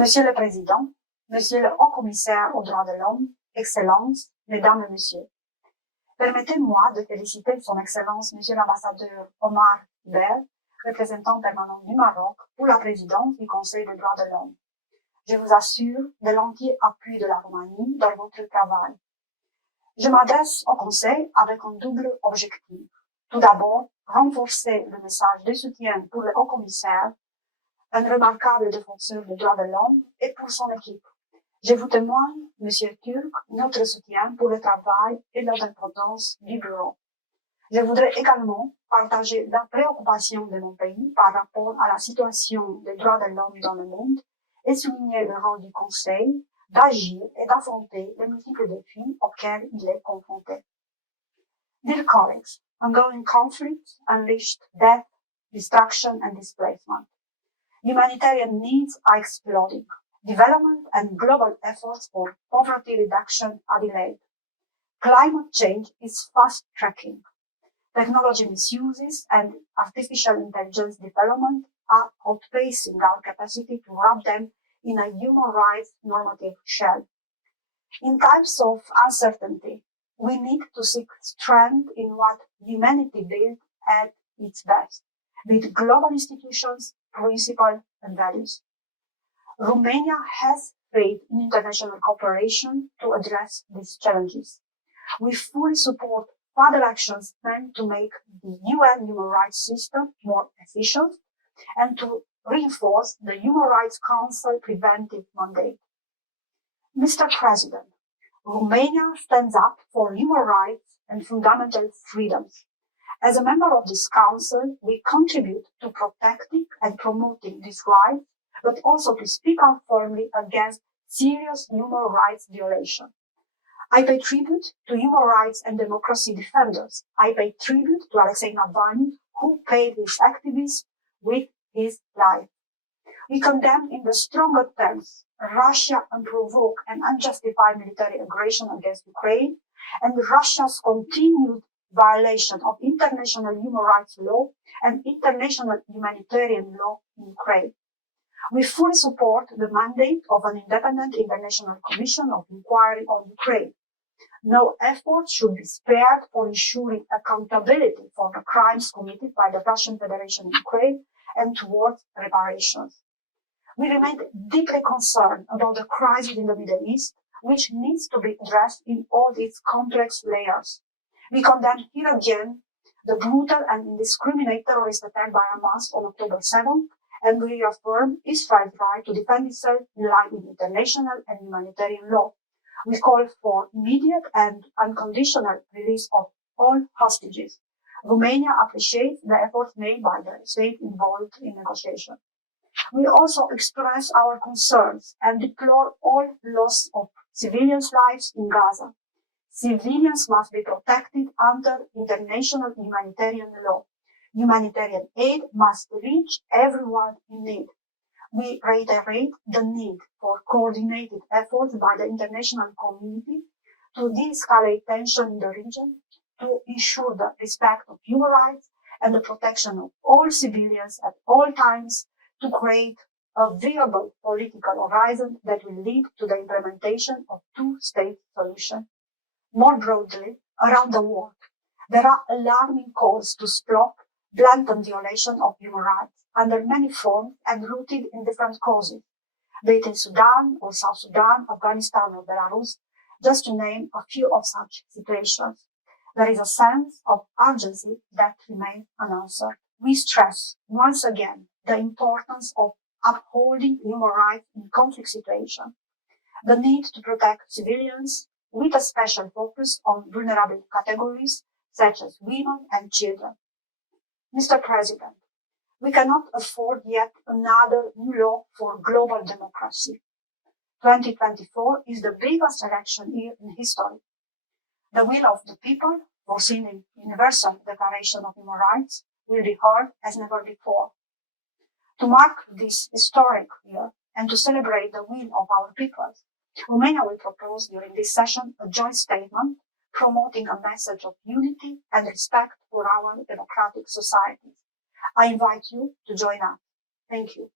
Monsieur le Président, Monsieur le Haut-Commissaire aux droits de l'homme, Excellences, Mesdames et Messieurs, permettez-moi de féliciter Son Excellence Monsieur l'ambassadeur Omar Ber, représentant permanent du Maroc, pour la présidence du Conseil des droits de l'homme. Je vous assure de l'entier appui de la Roumanie dans votre travail. Je m'adresse au Conseil avec un double objectif. Tout d'abord, renforcer le message de soutien pour le Haut-Commissaire, un remarquable défenseur des droits de l'homme, et pour son équipe. Je vous témoigne, Monsieur Turk, notre soutien pour le travail et l'importance du bureau. Je voudrais également partager la préoccupation de mon pays par rapport à la situation des droits de l'homme dans le monde et souligner le rôle du Conseil d'agir et d'affronter les multiples défis auxquels il est confronté. Dear colleagues, ongoing conflicts unleashed death, destruction and displacement. Humanitarian needs are exploding. Development and global efforts for poverty reduction are delayed. Climate change is fast-tracking. Technology misuses and artificial intelligence development are outpacing our capacity to wrap them in a human rights normative shell. In times of uncertainty, we need to seek strength in what humanity built at its best, with global institutions, principles and values. Romania has faith in international cooperation to address these challenges. We fully support further actions meant to make the UN human rights system more efficient and to reinforce the Human Rights Council preventive mandate. Mr. President, Romania stands up for human rights and fundamental freedoms. As a member of this council, we contribute to protecting and promoting these rights, but also to speak out firmly against serious human rights violations. I pay tribute to human rights and democracy defenders. I pay tribute to Alexei Navalny, who paid his activism with his life. We condemn in the strongest terms Russia's unprovoked and unjustified military aggression against Ukraine and Russia's continued violation of international human rights law and international humanitarian law in Ukraine. We fully support the mandate of an independent international commission of inquiry on Ukraine. No effort should be spared for ensuring accountability for the crimes committed by the Russian Federation in Ukraine and towards reparations. We remain deeply concerned about the crisis in the Middle East, which needs to be addressed in all its complex layers. We condemn here again the brutal and indiscriminate terrorist attack by Hamas on October 7th, and we reaffirm Israel's right to defend itself in line with international and humanitarian law. We call for immediate and unconditional release of all hostages. Romania appreciates the efforts made by the state involved in negotiations. We also express our concerns and deplore all loss of civilians' lives in Gaza. Civilians must be protected under international humanitarian law. Humanitarian aid must reach everyone in need. We reiterate the need for coordinated efforts by the international community to de-escalate tension in the region, to ensure the respect of human rights and the protection of all civilians at all times, to create a viable political horizon that will lead to the implementation of two-state solution. More broadly, around the world, there are alarming calls to stop blatant violation of human rights under many forms and rooted in different causes, be it in Sudan or South Sudan, Afghanistan or Belarus, just to name a few of such situations. There is a sense of urgency that remains unanswered. We stress once again the importance of upholding human rights in conflict situations, the need to protect civilians with a special focus on vulnerable categories such as women and children. Mr. President, we cannot afford yet another new law for global democracy. 2024 is the biggest election year in history. The will of the people, foreseen in Universal Declaration of Human Rights, will be heard as never before. To mark this historic year and to celebrate the will of our peoples, Romania will propose during this session a joint statement promoting a message of unity and respect for our democratic societies. I invite you to join us. Thank you.